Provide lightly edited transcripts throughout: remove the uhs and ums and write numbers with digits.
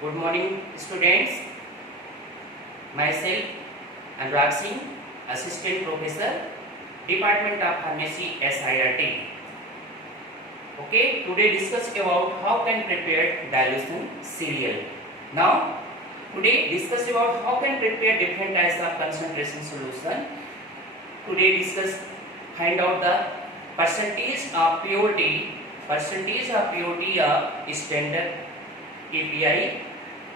Good morning, students. Myself, Anurag Singh, Assistant Professor, Department of Pharmacy, SIRT. Okay, today discuss about how can prepare dilution cereal. Now, today discuss about how can prepare different types of concentration solution. Today discuss find out the percentage of purity of standard API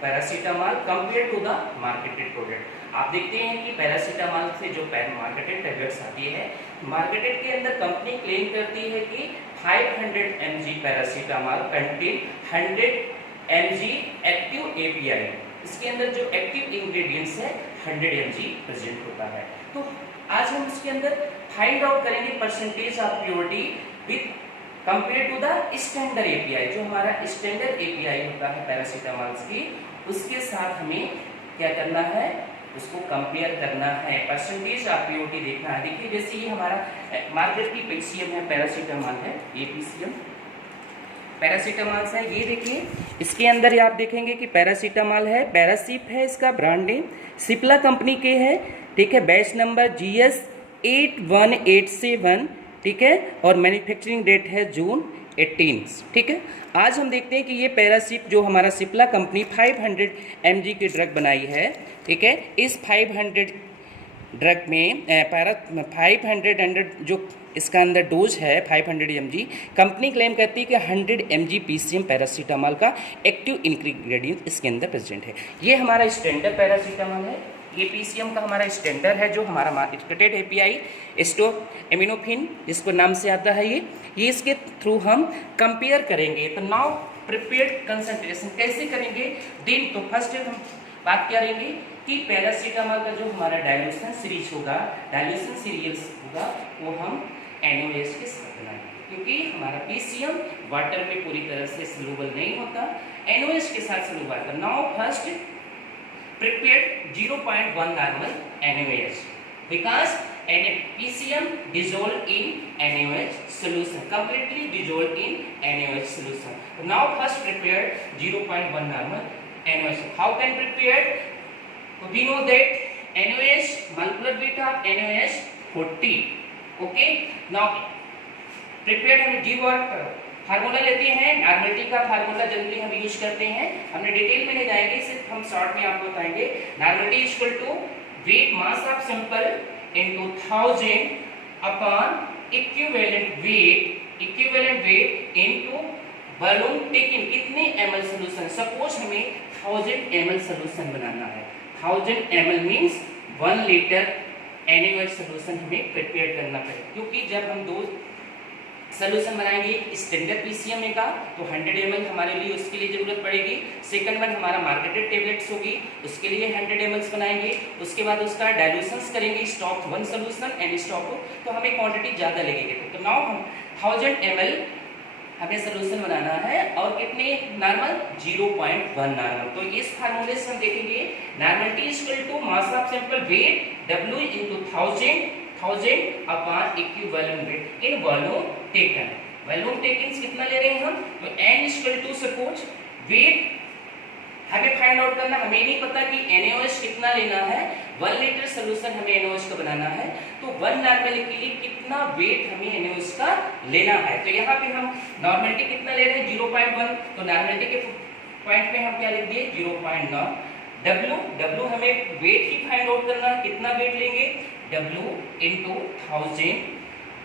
paracetamol compare to the marketed product. आप देखते हैं कि paracetamol से जो marketed tablets आती है, marketed के अंदर कंपनी क्लेम करती है कि 500 mg paracetamol contain 100 mg active API। इसके अंदर जो एक्टिव इंग्रेडिएंट्स है 100 mg प्रेजेंट होता है। तो आज हम इसके अंदर फाइंड आउट करेंगे percentage of purity with compare to the standard API। जो हमारा स्टैंडर्ड API होता है पैरासीटामॉल की, उसके साथ हमें क्या करना है, उसको कंपेयर करना है, परसेंटेज ऑफ प्योरिटी देखना है। देखिए जैसे ये हमारा मार्केट की PCM है, पैरासीटामॉल है, ये PCM पैरासीटामॉल है। ये देखिए इसके अंदर आप देखेंगे कि पैरासीटामॉल है, पैरासिप है इसका ब्रांड नेम, सिप्ला कंपनी के है, ठीक है। बैच नंबर GS 8187, ठीक है, और मैन्युफैक्चरिंग डेट है जून 18, ठीक है। आज हम देखते हैं कि ये पैरासिप जो हमारा सिप्ला कंपनी 500 mg की ड्रग बनाई है, ठीक है। इस 500 ड्रग में 500 जो इसका अंदर डोज है 500 mg, कंपनी क्लेम करती है कि 100 mg PCM पैरासीटामॉल का एक्टिव इंग्रेडिएंट इसके अंदर प्रेजेंट है। ये हमारा स्टैंडर्ड पैरासीटामॉल है, ये PCM का हमारा स्टैंडर्ड है जो हमारा मार्केटेड API एस्टामिनोफेन जिसको नाम से आता है। ये इसके थ्रू हम कंपेयर करेंगे। तो नाउ प्रिपेयर्ड कंसंट्रेशन कैसे करेंगे दिन, तो फर्स्ट हम बात करेंगे कि पैरासीटामॉल का जो हमारा डाइल्यूशन सीरीज होगा, डाइल्यूशन सीरियल्स होगा, वो हम NaOH के साथ बनाएंगे, क्योंकि हमारा PCM वाटर में पूरी तरह से सोल्यूबल नहीं होता, NaOH के साथ सोल्यूबल होता। Now first prepared 0.1 normal NaOH because PCM dissolved in NaOH solution, completely dissolved in NaOH solution. Now first prepared 0.1 normal NaOH. How can prepared? We know that NaOH molecular weight of NaOH 40. Okay. Now prepared हम G work formula लेते हैं, normality का formula generally हम use करते हैं। हमने detail में नहीं जाएंगे, सिर्फ हम शॉर्ट में आपको बताएंगे। Normality equal to weight mass of sample into 1000 upon equivalent weight into volume taken, कितने ml सॉल्यूशन। सपोज हमें 1000 ml सॉल्यूशन बनाना है, 1000 ml means 1 litre NaOH solution हमें प्रिपेयर करना पड़ेगा, क्योंकि जब हम दो सोल्यूशन बनाएंगे स्टैंडर्ड PCM का तो 100 ml हमारे लिए उसके लिए जरूरत पड़ेगी। सेकंड वन हमारा मार्केटेड टेबलेट्स होगी, उसके लिए 100 ml बनाएंगे। उसके बाद उसका डाइल्यूशंस करेंगे, स्टॉक 1 सोल्यूशन एंड स्टॉक, तो हमें क्वांटिटी ज़्यादा लगेगी। तो नाउ हम 1000 ml हमें सोल्यूशन बनाना है, और कितने नॉर्मल 0.1 नॉर्मल। तो इस फार्मूले से हम देखेंगे normality equal to mass of sample weight W into 1000 upon equivalent weight in volume taken. Volume taken कितना ले रहे हैं हम, तो n equal to suppose weight हमें फाइंड आउट करना, हमें नहीं पता कि NaOH कितना लेना है। 1 लीटर सोल्यूशन हमें NaOH का बनाना है, तो 1 नॉर्मल के लिए कितना वेट हमें NaOH का लेना है। तो यहाँ पे हम नॉर्मलिटी कितना ले रहे हैं 0.1, तो नॉर्मलिटी के पॉइंट में हम क्या लिख दिए 0.9। W हमें वेट ही फाइंड आउट करना है, कितना वेट लेंगे W इनटू 1000,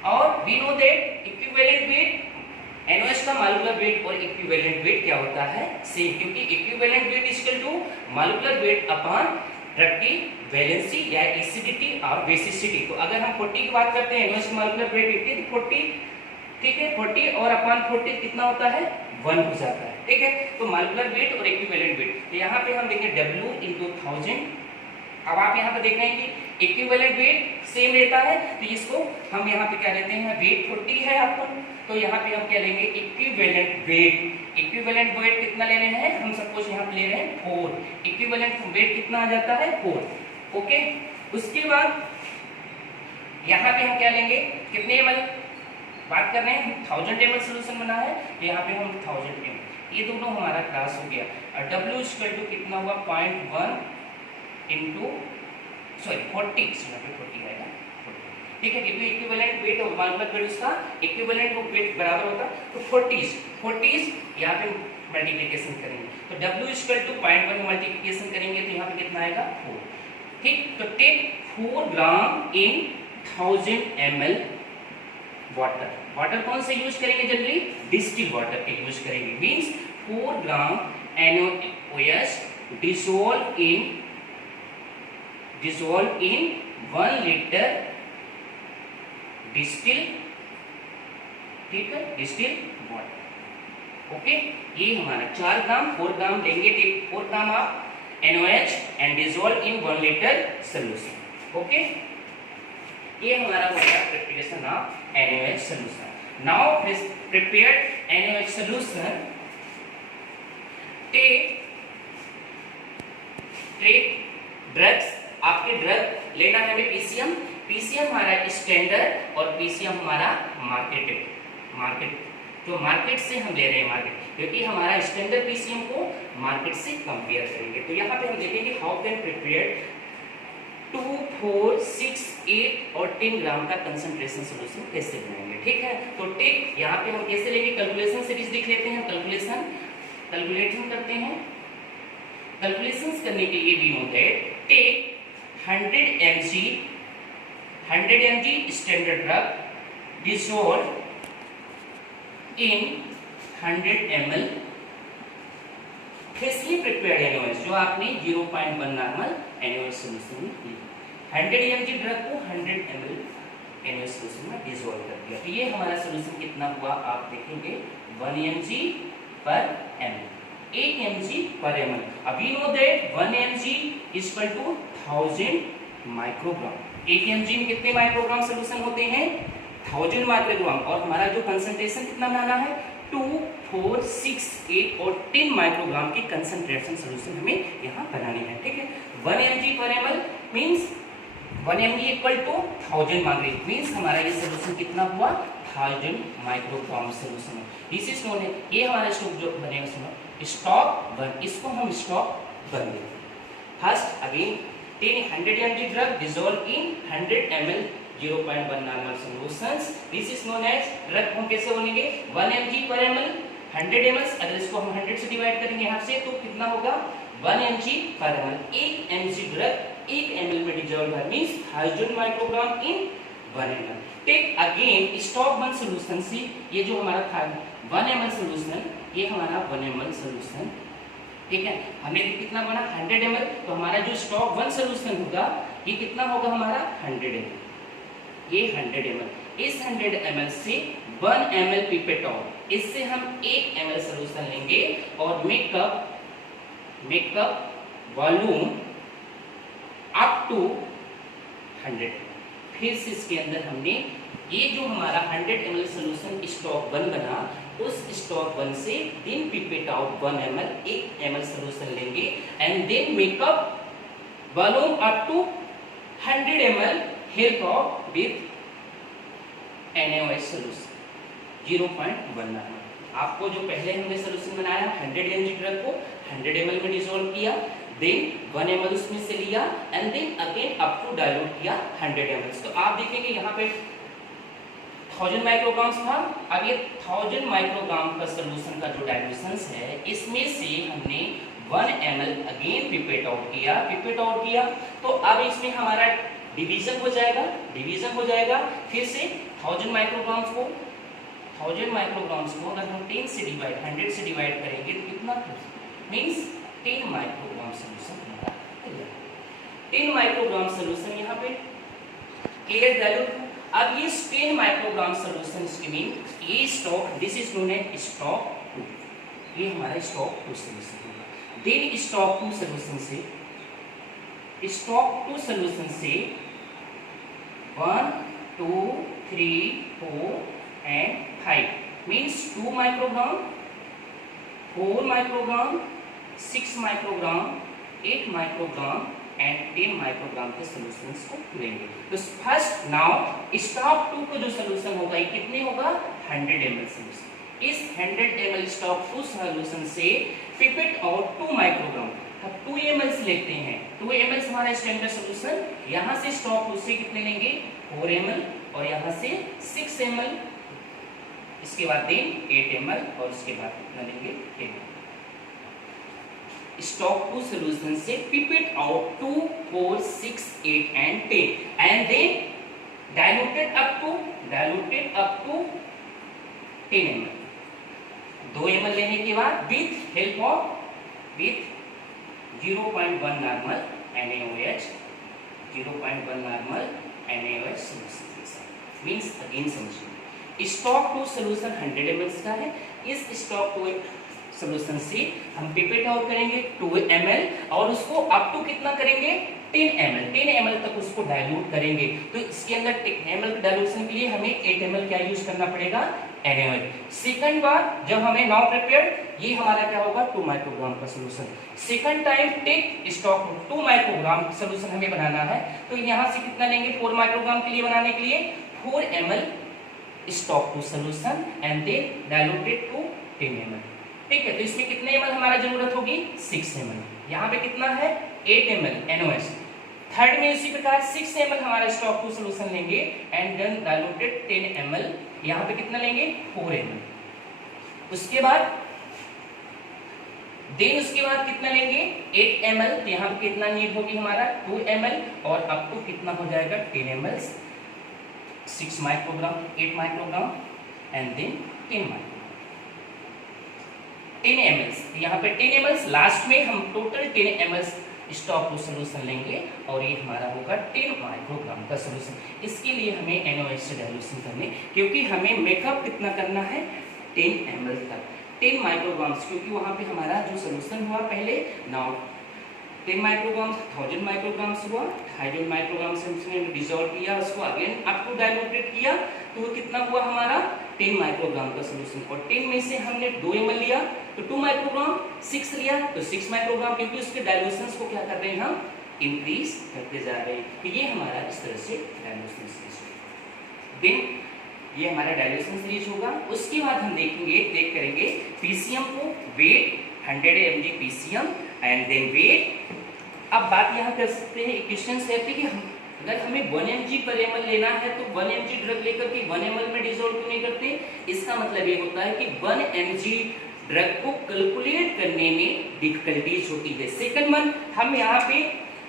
और we know that equivalent weight NaOH का मॉलिक्यूलर वेट और इक्विवेलेंट वेट क्या होता है सेम, क्योंकि equivalent weight equal to molecular weight upon drug की वैलेंसी या एसिडिटी और बेसिसिटी। तो अगर हम 40 की बात करते हैं NaOH का मॉलिक्यूलर वेट 40, ठीक है, 40 और अपॉन 40 कितना होता है 1 हो जाता है, ठीक है। तो मॉलिक्यूलर वेट और इक्विवेलेंट वेट, तो यहाँ पे हम देखें W इनटू 1000। अब आप यहाँ पे देख रहे हैं कि इक्विवेलेंट वेट सेम रहता है, तो इसको हम यहाँ पे क्या लेते हैं, वेट 40 है आपको, तो यहाँ पे हम क्या लेंगे इक्विवेलेंट वेट। इक्विवेलेंट वेट कितना ले रहे हैं हम, सपोज यहाँ पे ले रहे हैं 4, इक्विवेलेंट वेट कितना आ जाता है 4। ओके, उसके बाद यहाँ पे हम क्या लेंगे, कितने ml बात कर रहे हैं, 1000 ml सोल्यूशन बना है, तो यहाँ पे हम 1000 ml ये दोनों हमारा क्रॉस हो गया और W इक्वल टू कितना हुआ 0.1 इंटू 40 आएगा, ठीक है, क्योंकि इक्विवेलेंट वेट और मतलब फिर उसका इक्विवेलेंट वेट बराबर होता तो 40 यहाँ पे मल्टीप्लिकेशन करेंगे तो W इक्वल टू 0.1 मल्टीप्लिकेशन करेंगे तो यहाँ पे कितना आएगा 4, ठीक। तो टेक 4 ग्राम इन 1000 ml वाटर कौन से यूज करेंगे जनरली, डिस्टिल वाटर के यूज करेंगे, means 4 gram NaOH dissolve in 1 litre distil, ठीक है, डिस्टिल वाटर, ओके। ये हमारा 4 ग्राम 4 ग्राम लेंगे, take 4 gram of NaOH and dissolve in 1 liter solution, okay. ये हमारा हो गया preparation of NaOH solution। Now prepared NaOH solution, take drugs, आपके ड्रग लेना है हमें पीसीएम हमारा स्टैंडर्ड और पीसीएम हमारा मार्केट तो मार्केट से हम ले रहे हैं मार्केट, क्योंकि हमारा स्टैंडर्ड पीसीएम को मार्केट से कंपेयर करेंगे। तो यहाँ पे हम देखेंगे हाउ कैन प्रिपेयर 2, 4, 6, 8 और 10 ग्राम का कंसंट्रेशन सॉल्यूशन कैसे बनाएंगे, ठीक है। तो टेक यहाँ पे हम कैसे लेंगे, कैलकुलेशन सीरीज देख लेते हैं, कैलकुलेशन करते हैं। कैलकुलेशंस करने के लिए we know that take 100 mg standard drug dissolve in 100 ml freshly prepared NaOH, जो आपने 0.1 नॉर्मल NaOH सॉल्यूशन में लिया, 100 mg ड्रग को 100 ml NaOH सॉल्यूशन में डिसॉल्व कर दिया। तो ये हमारा सॉल्यूशन कितना हुआ आप देखेंगे 1 mg पर ml, 1 mg पर ml। अभी know that 1 mg equal to 1000 microgram, 1 mg में कितने माइक्रोग्राम सॉल्यूशन होते हैं 1000 माइक्रोग्राम, और हमारा जो कंसंट्रेशन कितना बनाना है 2, 4, 6, 8 और 10 माइक्रोग्राम की कंसंट्रेशन सॉल्यूशन हमें यहाँ बनानी है, ठीक है। 1 mg पर ml means 1 mg equal to 1000 microgram, means हमारा ये सॉल्यूशन कितना हुआ 1000 microgram solution. This is known है, ये हमारा स्टॉक जो बनेगा सुनो स्टॉक 1, इसको हम स्टॉक 1 लेंगे। First again 100 mg drug dissolve in 100 ml 0.1 normal solutions, this is known as drug हम कैसे बोलेंगे 1 mg पर ml 100 ml, अगर इसको हम 100 से डिवाइड करेंगे यहाँ से तो कितना होगा 1 mg पर ml, 1 mg ड्रग 1 ml में डिसॉल्व है, means 1000 microgram in 1 ml। Take again stock 1 solution से, ये जो हमारा था 1 ml सॉल्यूशन, ये हमारा 1 ml सॉल्यूशन, ठीक है। हमने कितना बना 100 ml, तो हमारा जो स्टॉक 1 सॉल्यूशन होगा ये कितना होगा हमारा 100 ml, ये 100 ml, इस 100 ml से 1 ml पिपेटॉल, इससे हम 1 ml सॉल्यूशन लेंगे और मेकअप वॉल्यूम अप टू 100। फिर से इसके अंदर हमने ये जो हमारा 100 ml सॉल्यूशन स्टॉक 1 बना, उस स्टॉक 1 से दिन pipette out 1 ml 1 ml solution लेंगे and then makeup volume up to 100 ml help of with NaOH solution 0.1 normal. आपको जो पहले हमने सॉल्यूशन बनाया 100 mg ड्रग को 100 ml में डिसॉल्व किया, देन 1 ml उसमें से लिया and then again up to dilute किया 100 ml। तो आप देखेंगे यहाँ पे 1000 माइक्रोग्राम था, अब ये 1000 माइक्रोग्राम का सॉल्यूशन का जो डाइल्यूशन है इसमें से हमने 1 ml अगेन पिपेट आउट किया, तो अब इसमें हमारा डिवीजन हो जाएगा। फिर से 1000 माइक्रोग्राम्स को अगर हम 10 से डिवाइड 100 से डिवाइड करेंगे तो कितना मींस 10 माइक्रोग्राम सॉल्यूशन हमारा तैयार, 10 माइक्रोग्राम सॉल्यूशन यहाँ पे क्लियर डाइल्यूट। अब ये 10 माइक्रोग्राम सॉल्यूशन इसके मीन ये stock, this is known as stock 2, ये हमारा स्टॉक 2 सॉल्यूशन होगा। देन स्टॉक 2 सॉल्यूशन से 1, 2, 3, 4 and 5 means 2 microgram, 4 microgram, 6 microgram, 8 microgram and 10 microgram के सॉल्यूशंस को लेंगे। तो फर्स्ट नाउ स्टॉक 2 का जो सॉल्यूशन होगा ये कितने होगा 100 ml सॉल्यूशन, इस 100 ml स्टॉक 2 सॉल्यूशन से पिपेट और 2 माइक्रोग्राम, अब 2 ml लेते हैं, 2 ml हमारा स्टैंडर्ड सॉल्यूशन, यहाँ से स्टॉक 2 से कितने लेंगे 4 ml और यहाँ से 6 ml, इसके बाद देन 8 ml और उसके बाद कितना लेंगे 10 ml। स्टॉक 2 सॉल्यूशन से pipette out 2, 4, 6, 8 and 10 and then diluted up to 10 ml। 2 ml लेने के बाद with help of 0.1 normal NaOH, 0.1 normal NaOH solution means again समझिए स्टॉक 2 सॉल्यूशन 100 ml का है, इस स्टॉक 2 सॉल्यूशन से हम पिपेट आउट करेंगे 2 ml और उसको अप टू कितना करेंगे 10 ml तक उसको डाइल्यूट करेंगे। तो इसके अंदर 10 ml डाइल्यूशन के लिए हमें 8 ml क्या यूज करना पड़ेगा NaOH। सेकंड बार जब हमें नाउ प्रिपेयर्ड, ये हमारा क्या होगा 2 माइक्रोग्राम का solution, second time take stock 2 microgram solution हमें बनाना है, तो यहाँ से कितना लेंगे 4 माइक्रोग्राम के लिए बनाने के लिए 4 ml stock 2 solution and then diluted to 10 ml। ठीक है, तो इसमें कितने ml हमारा जरूरत होगी 6 ml, यहाँ पे कितना है 8 ml NaOH। थर्ड में इसी प्रकार 6 ml हमारा स्टॉक 2 सॉल्यूशन लेंगे एंड देन डाइल्यूटेड 10 ml, यहाँ पे कितना लेंगे 4 ml। उसके बाद कितना लेंगे 8 ml, तो यहाँ पे कितना नीड होगी हमारा 2 ml और अप टू कितना हो जाएगा 10 ml, 6 microgram 8 microgram and then 10 microgram 10 ml। यहाँ पे 10 ml लास्ट में हम टोटल 10 ml स्टॉक 2 सॉल्यूशन लेंगे और ये हमारा होगा 10 माइक्रोग्राम का सॉल्यूशन। इसके लिए हमें NaOH से डाइल्यूशन करने, क्योंकि हमें मेकअप कितना करना है 10 ml तक 10 माइक्रोग्राम्स, क्योंकि वहाँ पे हमारा जो सॉल्यूशन हुआ पहले नाउ 10 माइक्रोग्राम 1000 माइक्रोग्राम्स हुआ, 1000 माइक्रोग्राम्स हमने डिसॉल्व किया, उसको अगेन अप टू डाइल्यूटेड किया, तो वो कितना हुआ हमारा 10 माइक्रोग्राम का सॉल्यूशन। और 10 में से हमने 2 ml लिया तो 2 माइक्रोग्राम, 6 लिया तो 6 माइक्रोग्राम, क्योंकि उसके डाइल्यूशंस को क्या कर रहे हैं हम इंक्रीज करते जा रहे हैं। तो ये हमारा इस तरह से डाइल्यूशन सीरीज देन ये हमारा डाइल्यूशन सीरीज होगा। उसके बाद हम देख करेंगे पीसीएम को, weight 100 mg PCM and then weight. अब बात यहाँ कर सकते हैं, क्वेश्चन कहते हैं कि अगर हमें 1 mg पर ml लेना है तो 1 mg ड्रग लेकर के 1 ml में डिसॉल्व क्यों नहीं करते। इसका मतलब ये होता है कि 1 mg ड्रग को कैलकुलेट करने में डिफिकल्टीज होती है। सेकंड वन, हम यहाँ पे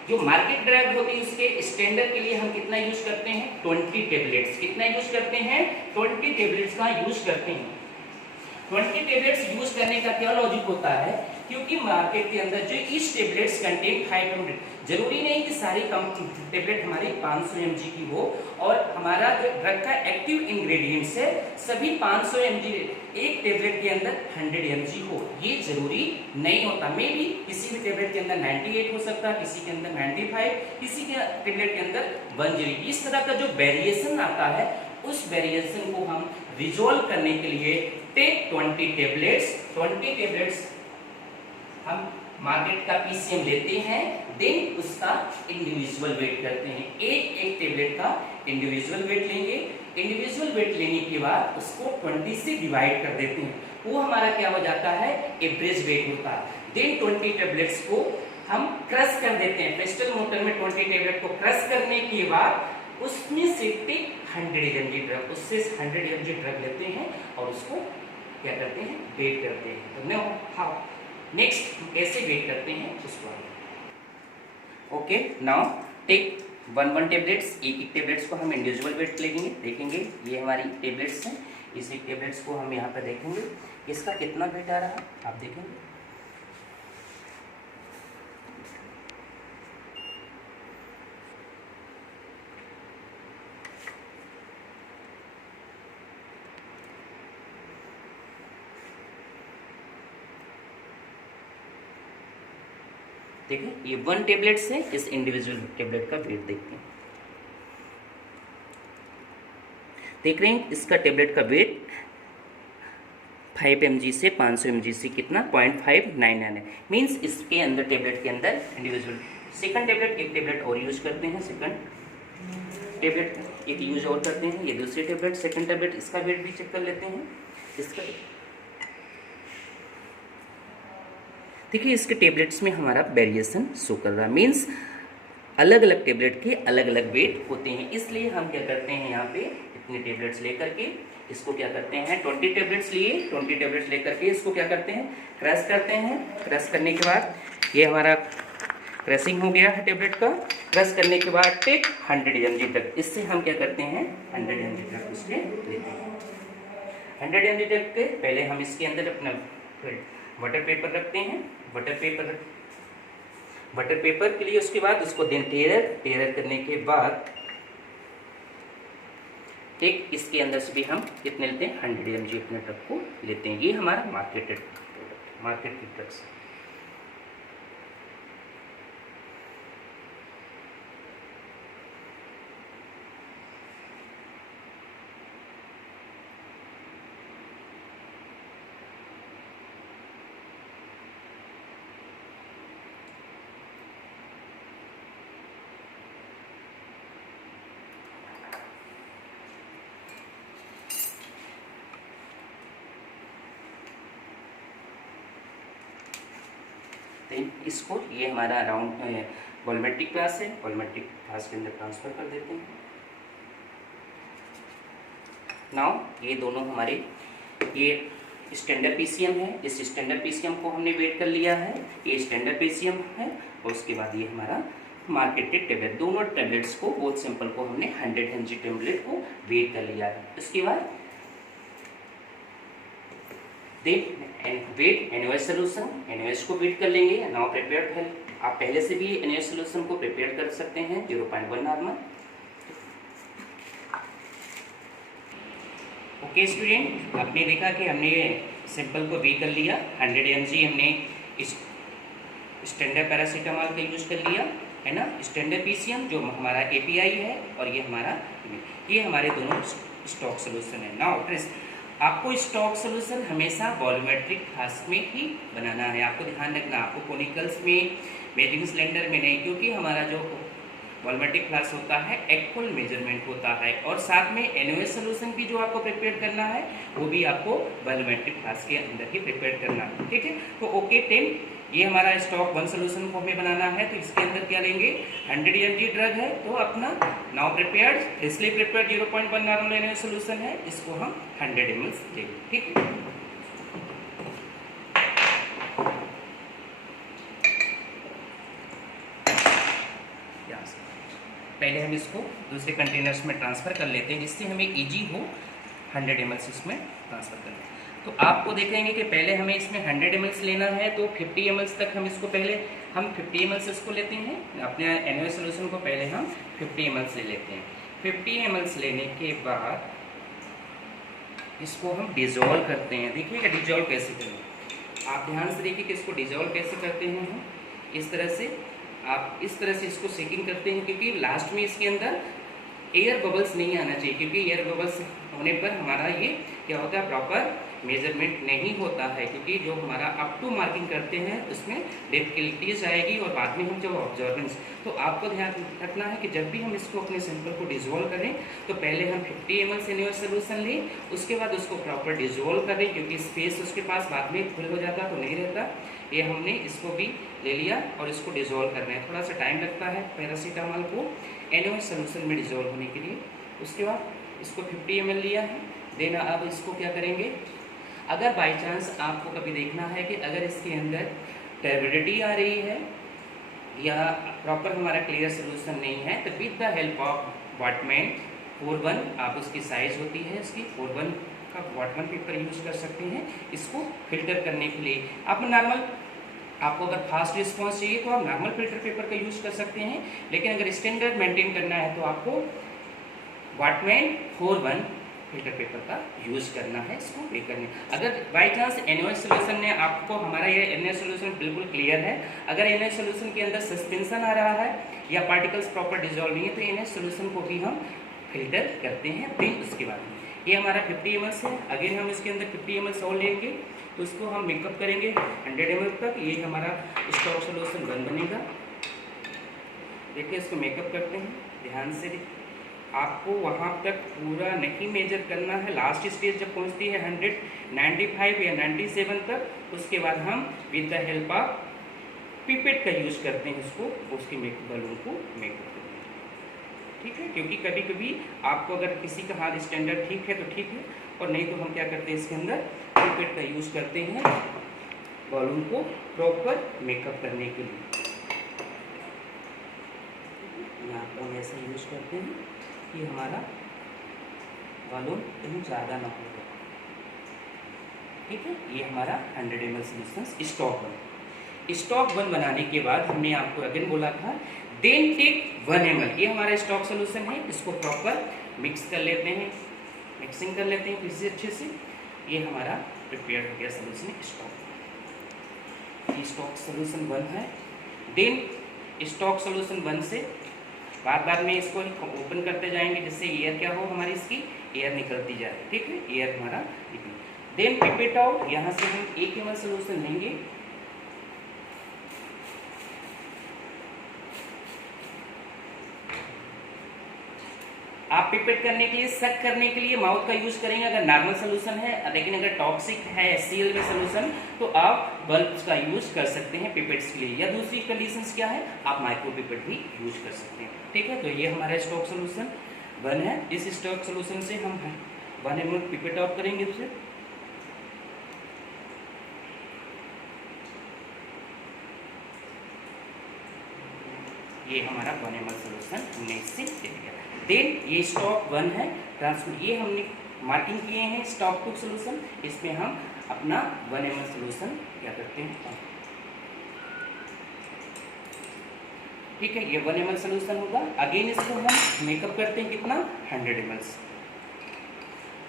जो मार्केट ड्रग होती है उसके स्टैंडर्ड के लिए हम कितना यूज करते हैं 20 टेबलेट्स। कितना यूज करते हैं 20 टेबलेट्स का यूज करते हैं। 20 टेबलेट्स यूज करने का क्या लॉजिक होता है, क्योंकि मार्केट के अंदर जो इस टेबलेट्स कंटेन 500, जरूरी नहीं कि सारी टेबलेट हमारी 500 mg की हो, और हमारा जो ड्रग का एक्टिव इंग्रेडिएंट्स है सभी 500 mg एक टेबलेट के अंदर 100 mg हो, ये जरूरी नहीं होता। मे बी किसी भी टेबलेट के अंदर 98 हो सकता है, किसी के अंदर 95, किसी के टेबलेट के अंदर 100। इस तरह का जो वेरिएशन आता है उस वेरिएशन को हम रिजॉल्व करने के लिए टेक 20 टेबलेट्स हम मार्केट का पीसीएम लेते हैं, देन उसका इंडिविजुअल वेट करते हैं। एक टेबलेट का इंडिविजुअल वेट लेंगे, इंडिविजुअल वेट लेने के बाद उसको 20 से डिवाइड कर देते हैं, वो हमारा क्या हो जाता है एवरेज वेट होता है। देन 20 टेबलेट्स को हम क्रश कर देते हैं, पेस्टल मोटर में 20 टेबलेट को क्रश करने के बाद उसमें से 100 mg ड्रग, उससे 100 mg ड्रग लेते हैं और उसको क्या करते हैं वेट करते हैं। तो हाँ, नेक्स्ट कैसे वेट करते हैं उसको ओके। नाउ टेक 1 टेबलेट्स, एक टेबलेट्स को हम इंडिविजुअल वेट लेंगे, देखेंगे ये हमारी टेबलेट्स हैं, इसी टेबलेट्स को हम यहाँ पर देखेंगे इसका कितना वेट आ रहा है आप देखेंगे। देखिए ये 1 टेबलेट से इस इंडिविजुअल टेबलेट का वेट देखते हैं, देख रहे हैं इसका टेबलेट का वेट 5 mg से 500 mg से कितना 0.599 है। मीन्स इसके अंदर टेबलेट के अंदर इंडिविजुअल सेकंड टेबलेट, एक टेबलेट और यूज करते हैं, सेकंड टेबलेट एक यूज और करते हैं, ये दूसरी टेबलेट सेकंड टेबलेट, इसका वेट भी चेक कर लेते हैं। इसका देखिए इसके टेबलेट्स में हमारा वेरिएशन शो कर रहा है, मीन्स अलग अलग टेबलेट के अलग अलग वेट होते हैं। इसलिए हम क्या करते हैं, यहाँ पे इतने टेबलेट्स लेकर के इसको क्या करते हैं, 20 टेबलेट्स लिए, 20 टेबलेट्स लेकर के इसको क्या करते हैं, क्रश करते हैं। क्रश करने के बाद ये हमारा क्रशिंग हो गया है टेबलेट का। क्रश करने के बाद टेक 100 mg तक, इससे हम क्या करते हैं 100 mg तक उसमें लेते हैं। 100 mg तक के पहले हम इसके अंदर अपना बटर पेपर रखते हैं। बटर पेपर के लिए उसके बाद उसको देन टेरर करने के बाद एक इसके अंदर से भी हम कितने लेते हैं 100 mg अपने ड्रग को लेते हैं। ये हमारा मार्केटेड ड्रग्स है। इसको ये हमारा अराउंड वॉल्यूमेट्रिक क्लास है, वॉल्यूमेट्रिक क्लास के अंदर ट्रांसफर कर देते हैं। नाउ ये दोनों हमारे ये स्टैंडर्ड पीसीएम है, इस स्टैंडर्ड पीसीएम को हमने वेट कर लिया है, ये स्टैंडर्ड पीसीएम है। और उसके बाद ये हमारा मार्केटेड टेबलेट, दोनों टेबलेट्स को बहुत सिंपल को हमने 100 mg टेबलेट को वेट कर लिया है। उसके बाद वेट NaOH सोल्यूशन, NaOH को वेट कर लेंगे। नाउ प्रिपेयर्ड है, आप पहले से भी NaOH सोल्यूशन को प्रिपेयर कर सकते हैं 0.1 नॉर्मल। ओके स्टूडेंट, आपने देखा कि हमने ये सिंपल को वेट कर लिया। 100 mg हमने स्टैंडर्ड पैरासीटामोल का यूज कर लिया है ना, स्टैंडर्ड पीसीएम जो हमारा API है, और ये हमारे दोनों स्टॉक सोल्यूशन है। नाउ आपको स्टॉक सोल्यूशन हमेशा वॉल्यूमेट्रिक फ्लास्क में ही बनाना है। आपको ध्यान रखना, आपको कोनिकल्स में, मेजरिंग सिलेंडर में नहीं, क्योंकि हमारा जो वॉल्यूमेट्रिक फ्लास्क होता है एक्वल मेजरमेंट होता है। और साथ में NaOH सोल्यूशन भी जो आपको प्रिपेयर करना है वो भी आपको वॉल्यूमेट्रिक फ्लास्क के अंदर ही प्रिपेयर करना है, ठीक है। तो ओके 10, ये हमारा स्टॉक 1 सोल्यूशन को हमें बनाना है, तो इसके अंदर क्या लेंगे 100 mg ड्रग है, तो अपना नाउ प्रिपेयर्ड इसलिए प्रिपेयर्ड 0.1 नॉर्मल NaOH सोल्यूशन है, इसको हम 100 ml लेंगे, ठीक है। पहले हम इसको दूसरे कंटेनर्स में ट्रांसफ़र कर लेते हैं, जिससे हमें इजी हो 100 ml इसमें ट्रांसफ़र करना। तो आपको देखेंगे कि पहले हमें इसमें 100 ml लेना है, तो 50 ml तक हम इसको पहले 50 ml इसको लेते हैं। अपने NaOH सोल्यूशन को पहले हम 50 ml ले लेते हैं। 50 ml लेने के बाद इसको हम डिजोल्व करते हैं। देखिएगा डिजोल्व कैसे करें, आप ध्यान से देखिए कि इसको डिजोल्व कैसे करते हैं हम। इस तरह से आप इस तरह से इसको शेकिंग करते हैं, क्योंकि लास्ट में इसके अंदर एयर बबल्स नहीं आना चाहिए, क्योंकि एयर बबल्स होने पर हमारा ये क्या होता है प्रॉपर मेजरमेंट नहीं होता है, क्योंकि जो हमारा अप टू मार्किंग करते हैं उसमें डिफिकल्टीज आएगी और बाद में हम जब ऑब्जर्वेंस। तो आपको ध्यान रखना है कि जब भी हम इसको अपने सैंपल को डिजोल्व करें तो पहले हम 50 ml से NaOH सोल्यूशन लें, उसके बाद उसको प्रॉपर डिजोल्व करें, क्योंकि स्पेस उसके पास बाद में फुल हो जाता तो नहीं रहता। ये हमने इसको भी ले लिया और इसको डिजोल्व करना है। थोड़ा सा टाइम लगता है पैरासीटामोल को NaOH सोल्यूशन में डिजोल्व होने के लिए। उसके बाद इसको 50 ml लिया है, देन अब इसको क्या करेंगे, अगर बाई चांस आपको कभी देखना है कि अगर इसके अंदर टर्बिडिटी आ रही है या प्रॉपर हमारा क्लियर सोल्यूशन नहीं है, तो with the help of Whatman 41, आप उसकी साइज होती है इसकी 41 का वाटमैन पेपर यूज कर सकते हैं इसको फिल्टर करने के लिए। आप नॉर्मल, आपको अगर फास्ट रिस्पॉन्स चाहिए तो आप नॉर्मल फिल्टर पेपर का यूज़ कर सकते हैं, लेकिन अगर स्टैंडर्ड मेंटेन करना है तो आपको वाटमैन 41 फिल्टर पेपर का यूज़ करना है इसको पे करने। अगर बाई चांस NaOH सोल्यूशन ने आपको, हमारा ये NaOH सोल्यूशन बिल्कुल क्लियर है, अगर NaOH सोल्यूशन के अंदर सस्पेंशन आ रहा है या पार्टिकल्स प्रॉपर डिजोल्व नहीं है तो NaOH सोल्यूशन को भी हम फिल्टर करते हैं। फिर उसके बाद ये हमारा 50 ml है, अगेन हम इसके अंदर 50 ml और लेंगे, तो इसको हम मेकअप करेंगे 100 ml तक। ये हमारा स्टॉक सोल्यूशन 1 बनेगा। देखिए इसको मेकअप करते हैं ध्यान से। आपको वहाँ तक पूरा नहीं मेजर करना है। लास्ट स्टेज जब पहुँचती है 195 या 97 तक, उसके बाद हम with the help of pipette का यूज करते हैं उसको, उसके बलून को मेकअप करने के लिए, ठीक है। क्योंकि कभी कभी आपको अगर किसी का हाथ स्टैंडर्ड ठीक है तो ठीक है, और नहीं तो हम क्या करते हैं इसके अंदर पिपेट का यूज करते हैं बलून को प्रॉपर मेकअप करने के लिए। यहाँ पर हम ऐसा यूज करते हैं कि हमारा बलून कहीं ज़्यादा ना हो, ठीक है। ये हमारा 100 ml सॉल्यूशन स्टॉक वन बनाने के बाद हमने आपको अगेन बोला था देन टेक 1 ml, ये हमारा स्टॉक सॉल्यूशन है। इसको प्रॉपर मिक्स कर लेते हैं, मिक्सिंग कर लेते हैं किसी अच्छे से। ये हमारा प्रिपेयर हो गया सॉल्यूशन स्टॉक सॉल्यूशन 1 है। देन स्टॉक सॉल्यूशन 1 से बार बार में इसको ओपन करते जाएंगे जिससे एयर क्या हो, हमारी इसकी एयर निकलती जाए, ठीक है, एयर हमारा निकले। देन पिपेट आउट, यहाँ से हम 1 ml सॉल्यूशन लेंगे, आप पिपेट करने के लिए, सक करने के लिए माउथ का यूज करेंगे अगर नॉर्मल सोल्यूशन है, लेकिन अगर टॉक्सिक है HCl में सोल्यूशन तो आप बल्ब का यूज कर सकते हैं पिपेट्स के लिए, या दूसरी कंडीशंस क्या है, आप माइक्रो पिपेट भी यूज कर सकते हैं, ठीक है। तो ये हमारा स्टॉक सोल्यूशन 1 है। इस स्टॉक सोल्यूशन से हम 1 ml पिपेट आउट करेंगे उसे, ये हमारा 1 ml सोल्यूशन हमने इससे दे दिया। देन ये स्टॉक 1 है, ट्रांसफर, ये हमने मार्किंग किए हैं स्टॉक 2 सोल्यूशन, इसमें हम अपना 1 ml सोल्यूशन क्या करते हैं, ठीक है, ये 1 ml सोल्यूशन होगा। अगेन इसको हम मेकअप करते हैं कितना, 100 ml।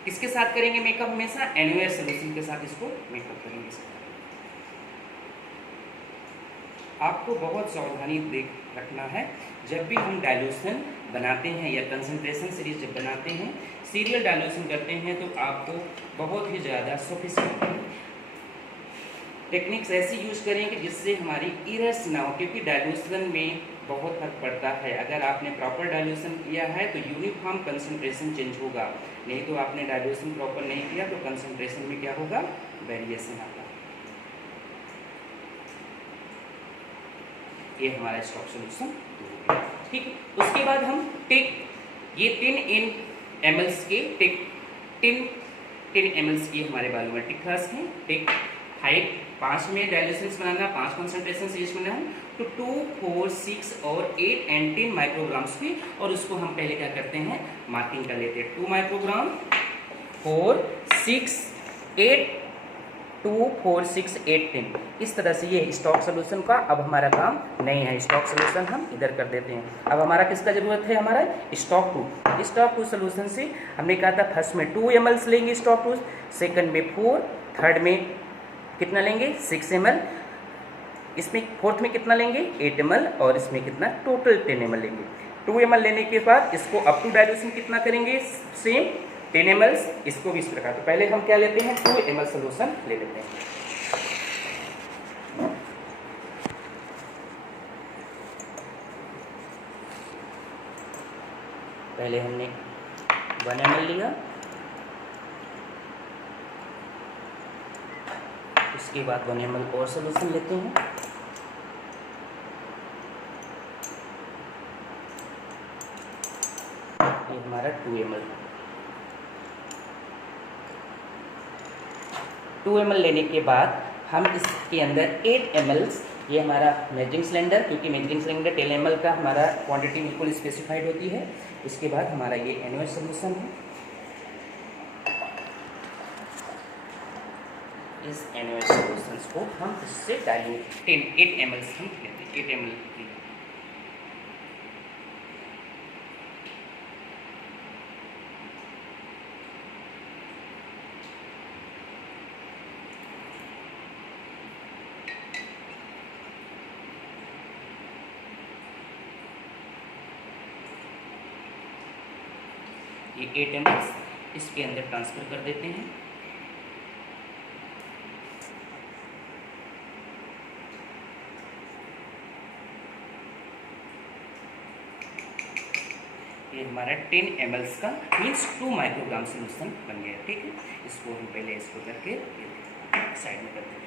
किसके साथ करेंगे मेकअप, हमेशा NaOH सोल्यूशन के साथ इसको मेकअप करेंगे। आपको बहुत सावधानी देख रखना है जब भी हम डाइल्यूशन बनाते हैं या कंसंट्रेशन सीरीज जब बनाते हैं, सीरियल डाइल्यूशन करते हैं, तो आपको बहुत ही ज़्यादा सोफिस्टिकेटेड टेक्निक्स ऐसी यूज करें कि जिससे हमारी एरर्स ना हो, क्योंकि डाइल्यूशन में बहुत फर्क पड़ता है। अगर आपने प्रॉपर डाइल्यूशन किया है तो यूनिफॉर्म कंसंट्रेशन चेंज होगा, नहीं तो आपने डाइल्यूशन प्रॉपर नहीं किया तो कंसंट्रेशन में क्या होगा, वेरिएशन आता है। ये हमारा स्टॉक सोल्यूशन, ठीक है। उसके बाद हम टेक ये 10 ml के 10 ml के हमारे बायोमेट्रिक फ्लास्क हैं। टेक 5 में डाइल्यूशन बनाना, 5 कंसंट्रेशन सीरीज बनाना है, तो 2, 4, 6 और 8 and 10 माइक्रोग्राम्स की, और उसको हम पहले क्या करते हैं, मार्किंग कर लेते हैं। 2 माइक्रोग्राम, 4, 6, 8, 2, 4, 6, 8, 10, इस तरह से ये स्टॉक सोल्यूशन का अब हमारा काम नहीं है। स्टॉक सोल्यूशन हम इधर कर देते हैं। अब हमारा किसका जरूरत है, हमारा स्टॉक 2। स्टॉक 2 सोल्यूशन से हमने कहा था फर्स्ट में 2 ml लेंगे स्टॉक 2, सेकंड में 4, थर्ड में कितना लेंगे, 6 ml, इसमें फोर्थ में कितना लेंगे, 8 ml, और इसमें कितना, टोटल 10 ml लेंगे। 2 ml लेने के बाद इसको अप टू डाइल्यूशन कितना करेंगे, सेम 10 ml, इसको भी इस प्रकार। तो पहले हम क्या लेते हैं, 2 ml सोल्यूशन ले लेते हैं। पहले हमने 1 ml लिया, उसके बाद 1 ml और सोल्यूशन लेते हैं, ये हमारा 2 ml। 2 ml लेने के बाद हम इसके अंदर 8 ml, ये हमारा मेजरिंग सिलेंडर, क्योंकि मेजरिंग सिलेंडर 10 ml का हमारा क्वांटिटी बिल्कुल स्पेसिफाइड होती है। उसके बाद हमारा ये NaOH सोल्यूशन है, इस NaOH सोल्यूशंस को हम इससे डाइल्यूट 8 ml हम लेते हैं, 8 ml की। ये 8 ml इसके अंदर ट्रांसफर कर देते हैं। ये हमारा 10 ml का मीन्स 2 माइक्रोग्राम सोल्यूशन बन गया। ठीक है, इसको हम पहले इसको करके साइड में करते हैं।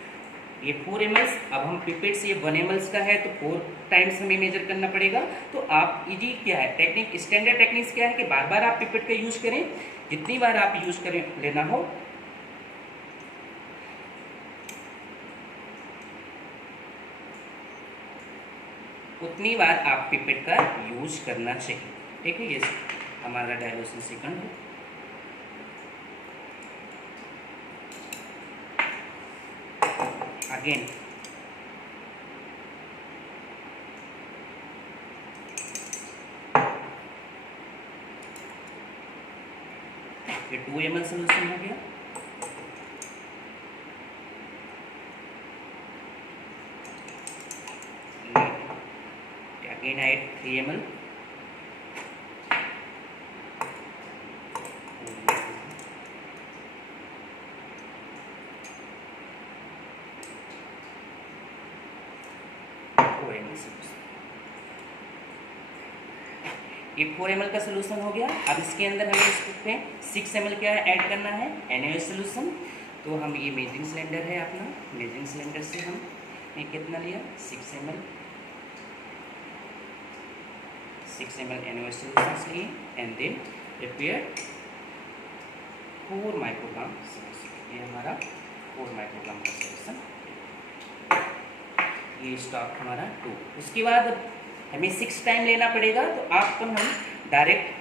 ये 4 ml, अब हम पिपेट से ये 1 ml का है तो 4 टाइम्स हमें मेजर करना पड़ेगा। तो आप इजी क्या है टेक्निक, स्टैंडर्ड टेक्निक्स क्या है कि बार बार आप पिपेट का यूज करें, जितनी बार आप यूज करें लेना हो उतनी बार आप पिपेट का यूज करना चाहिए। ठीक है, ये हमारा डायल्यूशन सेकंड है। अगेन ये 2 ml सोल्यूशन हो गया। Again add 3 ml. ये 4 ml का सोल्यूशन हो गया। अब इसके अंदर हमें इसके 6 ml क्या ऐड करना है, NaOH सोल्यूशन। तो हम ये मेजरिंग सिलेंडर है अपना, मेजरिंग सिलेंडर से हम कितना लिया 6 ml NaOH solutions लिए and then prepare 4 microgram solution. ये हमारा 4 माइक्रोग्राम का सोल्यूशन, ये स्टॉक हमारा 2। उसके बाद हमें 6 टाइम लेना पड़ेगा। तो आपको हम डायरेक्ट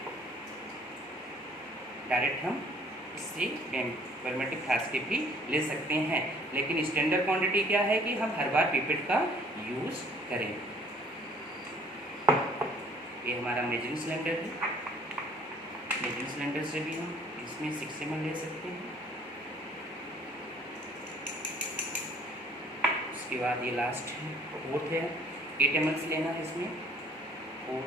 हम इससे वर्मेटिक फास्टिक भी ले सकते हैं, लेकिन स्टैंडर्ड क्वांटिटी क्या है कि हम हर बार पिपेट का यूज करें। ये हमारा मेजरिंग सिलेंडर है, मेजरिंग सिलेंडर से भी हम इसमें 6 ml ले सकते हैं। उसके बाद ये लास्ट है, फोर्थ है, 8 ml लेना है इसमें। फोर्थ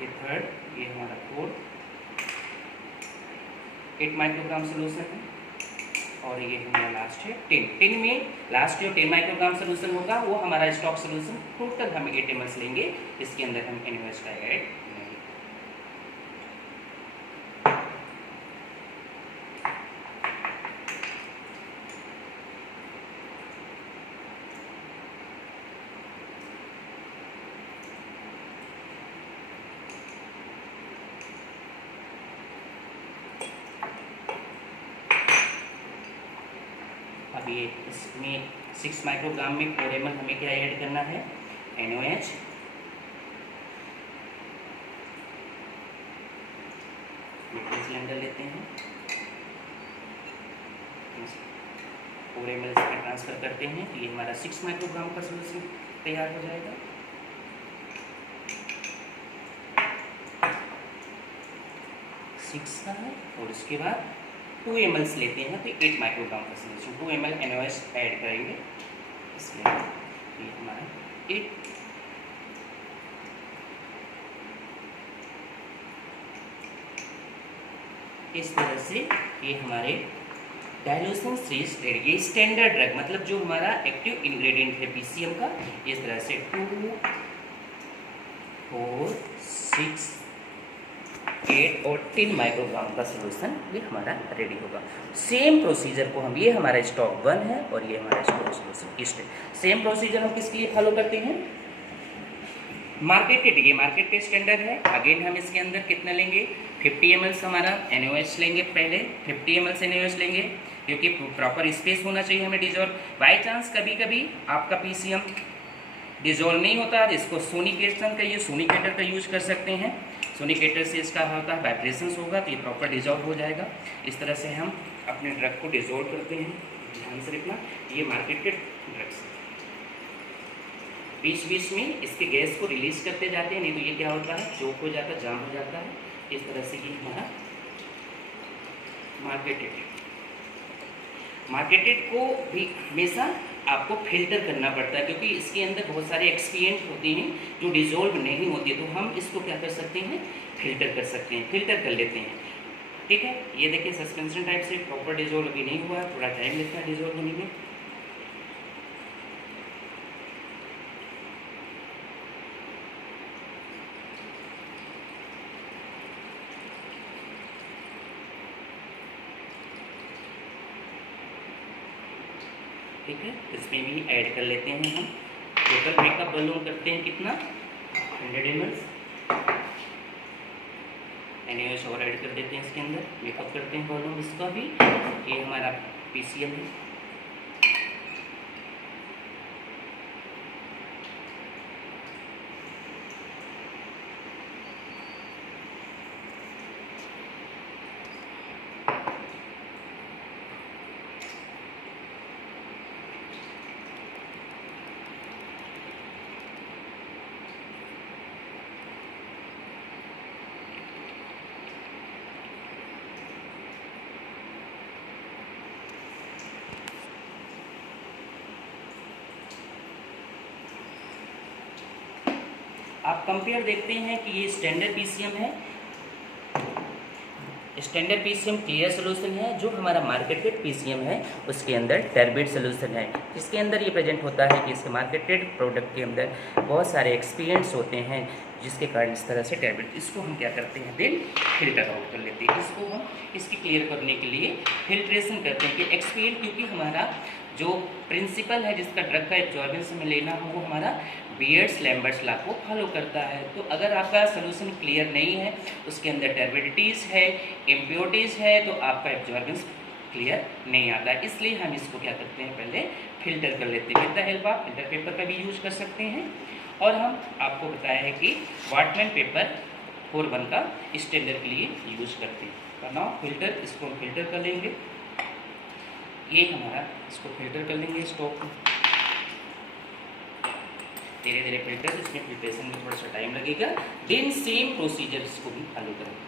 ये थर्ड, ये हमारा फोर्थ 8 माइक्रोग्राम सोल्यूशन है। और ये हमारा लास्ट है 10 में लास्ट जो 10 माइक्रोग्राम सोल्यूशन होगा वो हमारा स्टॉक सोल्यूशन। टोटल हम 8 ml लेंगे, इसके अंदर हम NaOH का ऐड करेंगे। अब ये इसमें 6 माइक्रोग्राम में 4 ml हमें क्या ऐड करना है, NaOH। सिलेंडर लेते हैं, 4 ml इसमें ट्रांसफर करते हैं तो ये हमारा 6 माइक्रोग्राम का सोल्यूशन तैयार हो जाएगा। सिक्स का है और उसके बाद 2 ml लेते हैं तो 8 माइक्रोग्राम का सोल्यूशन, 2 ml NaOH ऐड करेंगे, इसलिए ये हमारा 8। इस तरह से ये हमारे डायल्यूशन सीरीज रेडी। ये स्टैंडर्ड ड्रग मतलब जो हमारा एक्टिव इंग्रेडिएंट है PCM का, इस तरह से 2, 4, 6, 8 और 10 माइक्रोग्राम का सोल्यूशन ये हमारा रेडी होगा। सेम प्रोसीजर को हम, ये हमारा स्टॉक 1 है और ये हमारा स्टॉक सोल्यूशन इस सेम प्रोसीजर हम किसके लिए फॉलो करते हैं, मार्केटेड। ये मार्केट के स्टैंडर्ड है। अगेन हम इसके अंदर कितना लेंगे, 50 ml हमारा NaOH लेंगे, पहले 50 ml NaOH लेंगे, क्योंकि प्रॉपर स्पेस होना चाहिए हमें डिजोल्व। बाई चांस कभी कभी आपका PCM डिजोल्व नहीं होता, इसको सोनिकेशन का, ये सोनिकेटर का यूज कर सकते हैं। सोनिकेटर से इसका होता है वाइब्रेशंस होगा तो ये प्रॉपर डिजोल्व हो जाएगा। इस तरह से हम अपने ड्रग को डिजोल्व करते हैं। ध्यान से रखना, ये मार्केटेड ड्रग्स बीच बीच में इसके गैस को रिलीज करते जाते हैं, नहीं तो ये क्या होता है, चोक हो जाता है, जाम हो जाता है। इस तरह से ये हमारा मार्केटेड को भी हमेशा आपको फिल्टर करना पड़ता है, क्योंकि इसके अंदर बहुत सारे एक्सपीरियंट होते हैं जो डिजोल्व नहीं होती, तो हम इसको क्या कर सकते हैं, फिल्टर कर सकते हैं, फिल्टर कर लेते हैं। ठीक है, ये देखिए सस्पेंशन टाइप से प्रॉपर डिजोल्व अभी नहीं हुआ, थोड़ा टाइम लगता है डिजोल्व होने में। ठीक है, इसमें भी ऐड कर लेते हैं हम। टोटल मेकअप वॉल्यूम करते हैं कितना, 100 ml। NaOH और ऐड कर देते हैं इसके अंदर, मेकअप करते हैं वॉल्यूम इसका भी। ये हमारा PCM है। आप कंपेयर देखते हैं कि ये स्टैंडर्ड PCM है, स्टैंडर्ड PCM क्लियर सोल्यूशन है। जो हमारा मार्केटेड PCM है उसके अंदर टर्बिड सोल्यूशन है, जिसके अंदर ये प्रेजेंट होता है कि इसके मार्केटेड प्रोडक्ट के अंदर बहुत सारे एक्सपीरियंस होते हैं, जिसके कारण इस तरह से टर्बिड। इसको हम क्या करते हैं, देन फिल्टर आउट कर लेते हैं। इसको हम इसकी क्लियर करने के लिए फिल्ट्रेशन करते हैं कि एक्सपीरियंस, क्योंकि हमारा जो प्रिंसिपल है जिसका ड्रग का एब्जॉर्बेंस में लेना हो वो हमारा बियर्ड्स लैम्बर्ट्स लॉ को फॉलो करता है। तो अगर आपका सोल्यूशन क्लियर नहीं है, उसके अंदर टर्बिडिटीज़ है, इम्प्योरिटीज़ है, तो आपका एब्जॉर्बेंस क्लियर नहीं आता है। इसलिए हम इसको क्या करते हैं, पहले फिल्टर कर लेते हैं। With the help of filter paper का भी यूज कर सकते हैं। और हम आपको बताया है कि वाटमैन पेपर 4-1 का स्टैंडर्ड के लिए यूज करते हैं। नाउ फिल्टर, इसको हम फिल्टर कर लेंगे। ये हमारा, इसको फिल्टर कर लेंगे स्टॉक को, धीरे धीरे फिल्टर, इसमें फिल्ट्रेशन में थोड़ा सा टाइम लगेगा। देन सेम प्रोसीजर इसको भी फॉलो करेंगे।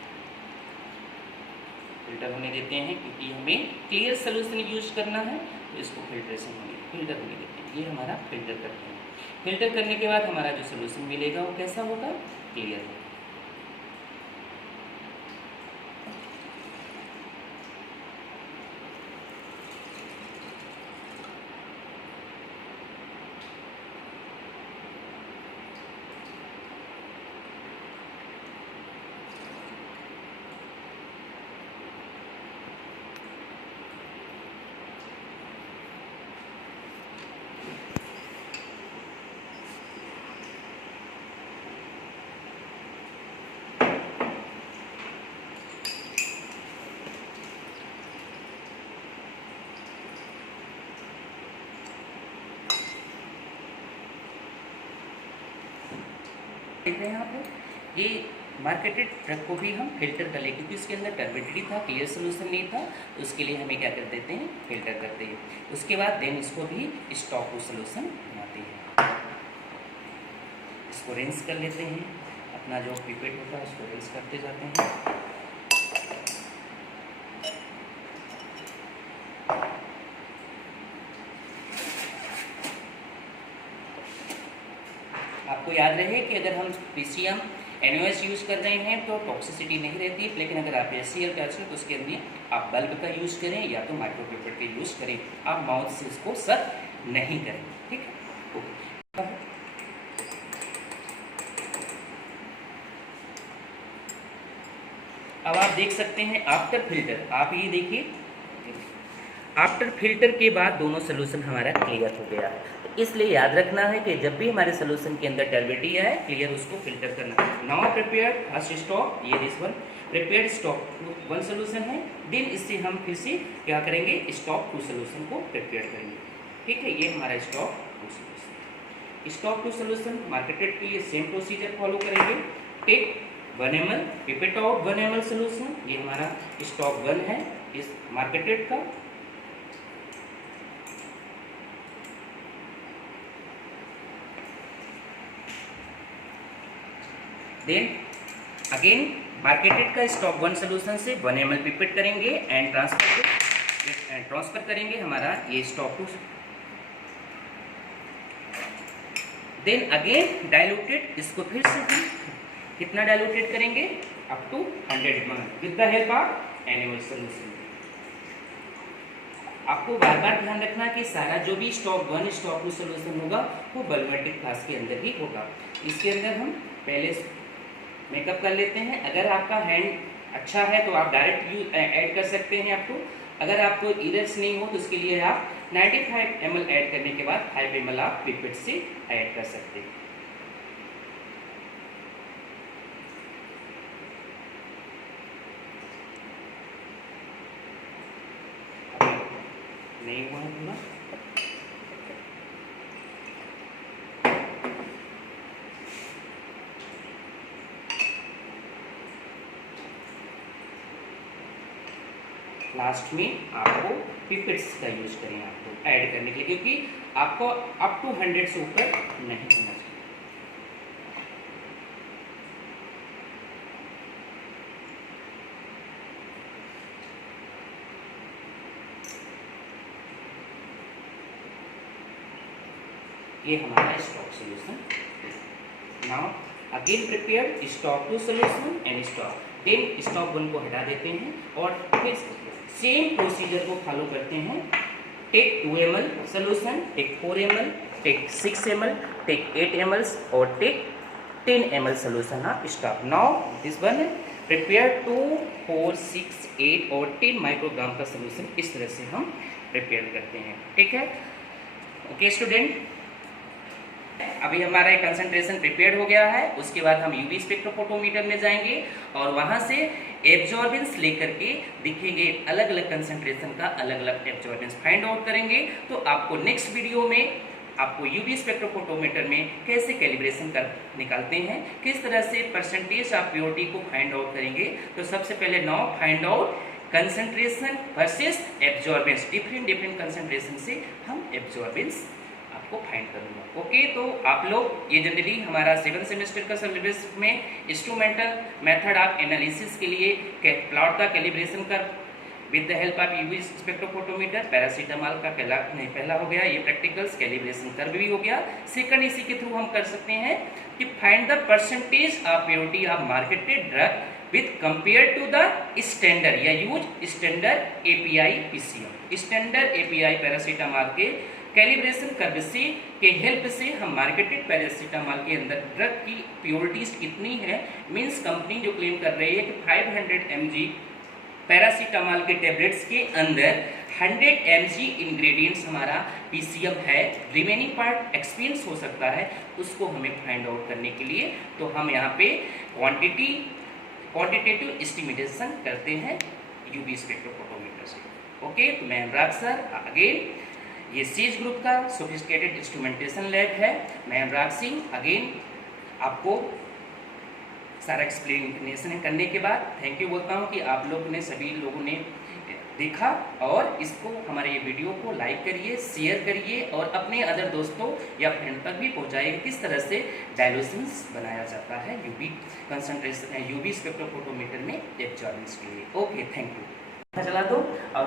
फिल्टर होने देते हैं क्योंकि हमें क्लियर सोल्यूशन यूज करना है, तो इसको फिल्टर होने देते हैं। ये हमारा फिल्टर करते हैं। फिल्टर करने के बाद हमारा जो सोल्यूशन मिलेगा वो कैसा होगा, क्लियर होगा। देख रहे हैं आप, ये मार्केटेड ड्रग को भी हम फिल्टर कर ले, क्योंकि इसके अंदर टर्बिडिटी था, क्लियर सोल्यूशन नहीं था, तो उसके लिए हमें क्या कर देते हैं, फिल्टर करते हैं। उसके बाद देन इसको भी स्टॉक सोल्यूशन बनाते हैं। इसको रिंस कर लेते हैं, अपना जो पिपेट होता है उसको रिंस करते जाते हैं। आपको याद रहे कि अगर हम PCM NaOH यूज़ कर रहे हैं तो टॉक्सिसिटी नहीं रहती, लेकिन अगर आप HCl का तो उसके अंदर आप बल्ब का यूज़ करें या तो माइक्रोपिपेट का यूज़ करें, आप माउथ से इसको सक नहीं करें। ठीक है, अब आप देख सकते हैं आफ्टर फिल्टर, आप ये देखिए आफ्टर फिल्टर के बाद दोनों सोल्यूशन हमारा क्लियर हो गया है। इसलिए याद रखना है कि जब भी हमारे सोल्यूशन के अंदर टर्बिडिटी है, क्लियर उसको फिल्टर करना है। नाउ प्रिपेयर्ड फर्स्ट स्टॉक, ये this one prepared stock 1 solution है। देन इससे हम फिर से क्या करेंगे, स्टॉक 2 सोल्यूशन को प्रिपेयर करेंगे। ठीक है, ये हमारा स्टॉक 2 सोल्यूशन। स्टॉक 2 सोल्यूशन मार्केटेड के लिए सेम प्रोसीजर फॉलो करेंगे। Take 1 ml pipette out 1 ml solution, ये हमारा स्टॉक 1 है इस मार्केटेड का। देन अगेन मार्केटेड का स्टॉक 1 सोल्यूशन से 1 ml पिपेट करेंगे एंड ट्रांसफर करेंगे हमारा ये स्टॉक 2 देन अगेन डाइल्यूटेड, इसको फिर से हम कितना डाइल्यूटेड करेंगे, up to 100 ml with the help of annual solution. आपको बार बार ध्यान रखना कि सारा जो भी स्टॉक 1 स्टॉक 2 सॉल्यूशन होगा वो बॉलमेट्रिक फ्लास्क के अंदर ही होगा। इसके अंदर हम पहले मेकअप कर लेते हैं। अगर आपका हैंड अच्छा है तो आप डायरेक्ट ऐड कर सकते हैं अप टू, अगर आपको इरर्स नहीं हो तो उसके लिए आप 95 ml ऐड करने के बाद 5 ml आप लिक्विड से ऐड कर सकते हैं। नहीं हुआ है पूरा, लास्ट में आपको पिपेट्स का यूज करें आपको ऐड करने के लिए, क्योंकि आपको अप टू 100 से ऊपर नहीं होना चाहिए। ये हमारा stock solution. Now again prepare stock 2 solution and stock, then stock 1 को हटा देते हैं और फिर सेम प्रोसीजर को फॉलो करते हैं। Take 2 ml solution, take 4 ml, take 6 ml, take 8 ml और take 10 ml solution of stock. Now this one prepare 2, 4, 6, 8 और 10 माइक्रोग्राम का सॉल्यूशन इस तरह से हम प्रिपेयर करते हैं। ठीक है, ओके स्टूडेंट, अभी हमारा एक कंसंट्रेशन प्रिपेयर्ड हो गया है। उसके बाद हम यूवी स्पेक्ट्रोफोटोमीटर में जाएंगे और वहां से एब्जॉर्बेंस लेकर के दिखेंगे अलग अलग कंसंट्रेशन का अलग अलग एब्जॉर्बेंस फाइंड आउट करेंगे। तो आपको नेक्स्ट वीडियो में आपको यूवी स्पेक्ट्रोफोटोमीटर में कैसे कैलिब्रेशन कर निकालते हैं, किस तरह से परसेंटेज ऑफ प्योरिटी को फाइंड आउट करेंगे। तो सबसे पहले now find out concentration versus absorbance, different concentration से हम एब्जॉर्बेंस आपको फाइंड करूंगा। ओके, तो आप लोग ये जनरली हमारा 7th सेमेस्टर का सिलेबस में इंस्ट्रूमेंटल मेथड ऑफ एनालिसिस के लिए प्लॉट का कैलिब्रेशन कर with the help of UV spectrophotometer, paracetamol का पहला हो गया, ये प्रैक्टिकल्स कैलिब्रेशन कर्व भी हो गया। सेकंड इसी के थ्रू हम कर सकते हैं कि find the percentage of purity of marketed drug with compare to the standard या use standard API PCM. Standard API paracetamol के कैलिब्रेशन कर्व से के हेल्प से हम मार्केटेड पैरासीटामॉल के अंदर ड्रग की प्योरिटीज कितनी है, मींस कंपनी जो क्लेम कर रही है कि 500 mg पैरासीटामॉल के टेबलेट्स के अंदर 100 mg इंग्रेडिएंट्स हमारा पीसीएम है, रिमेनिंग पार्ट एक्सपीरियंस हो सकता है, उसको हमें फाइंड आउट करने के लिए तो हम यहाँ पे क्वांटिटेटिव एस्टिमेशन करते हैं यूवी स्पेक्ट्रोफोटोमीटर से। ओके, तो मैं अनुराग सर, अगेन ये सीज ग्रुप का सोफिस्टिकेटेड इंस्ट्रूमेंटेशन लैब है। मैं अनुराग सिंह, अगेन आपको सारा एक्सप्लेनेशन करने के बाद थैंक यू बोलता हूँ कि आप लोग ने सभी लोगों ने देखा और इसको हमारे ये वीडियो को लाइक करिए, शेयर करिए और अपने अदर दोस्तों या फ्रेंड तक भी पहुँचाइए किस तरह से डायल्यूशंस बनाया जाता है यूवी कंसंट्रेशन यूवी स्पेक्ट्रोफोटोमीटर में एब्जॉर्बेंस के लिए। Okay, thank you. चला दो और